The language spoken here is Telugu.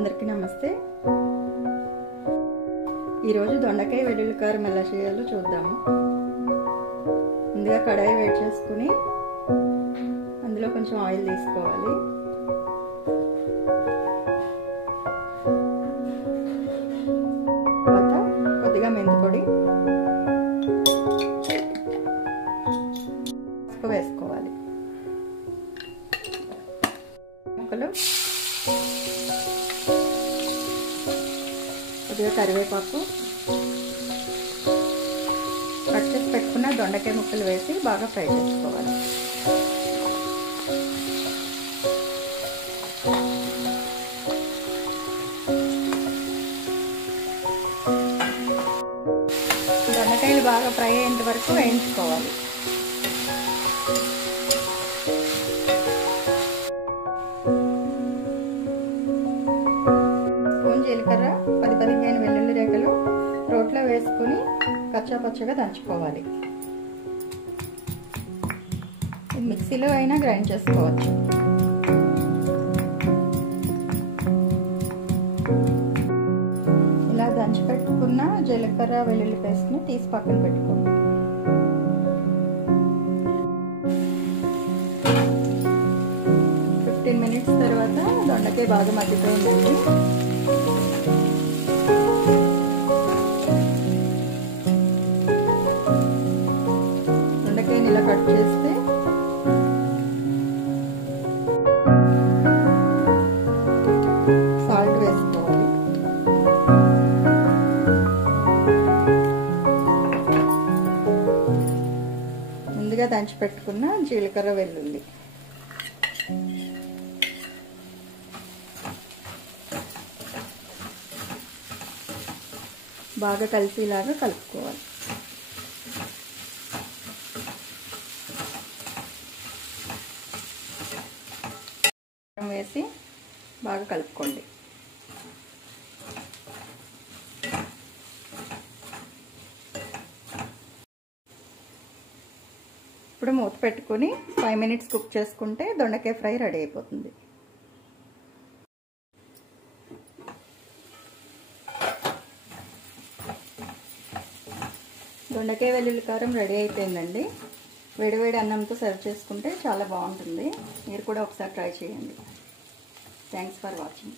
అందరికీ నమస్తే. ఈరోజు దొండకాయ వెల్లుల్లి కారం ఎలా చేయాలో చూద్దాము. ముందుగా కడాయి వేడి చేసుకుని అందులో కొంచెం ఆయిల్ తీసుకోవాలి. తర్వాత కొద్దిగా మెంతి పొడి వేసుకోవాలి. ముక్కలు, కొద్దిగా కరివేపాకు, కట్ చేసి పెట్టుకున్న దొండకాయ ముక్కలు వేసి బాగా ఫ్రై చేసుకోవాలి. దొండకాయలు బాగా ఫ్రై అయ్యేంత వరకు వేయించుకోవాలి. జీలకర్ర, 10-15 వెల్లుల్లి రేఖలు రోట్లో వేసుకుని కచ్చాపచ్చగా దంచుకోవాలి. మిక్సీలో అయినా గ్రైండ్ చేసుకోవచ్చు. ఇలా దంచి పెట్టుకున్న జీలకర్ర వెల్లుల్లి పేస్ట్ని తీసి పక్కన పెట్టుకోండి. మినిట్స్ తర్వాత దొండకాయ బాగా మగ్గిపోయిందండి. దొండకాయని ఇలా కట్ చేస్తే సాల్ట్ వేసుకోవాలి. ముందుగా దంచి పెట్టుకున్న జీలకర్ర వెల్లుల్లి, బాగా కలిసేలాగా కలుపుకోవాలి. వేసి బాగా కలుపుకోండి. ఇప్పుడు మూత పెట్టుకొని 5 మినిట్స్ కుక్ చేసుకుంటే దొండకాయ ఫ్రై రెడీ అయిపోతుంది. దొండకాయ వెల్లుల్లి కారం రెడీ అయిపోయిందండి. వేడివేడి అన్నంతో సర్వ్ చేసుకుంటే చాలా బాగుంటుంది. మీరు కూడా ఒకసారి ట్రై చేయండి. Thanks for watching.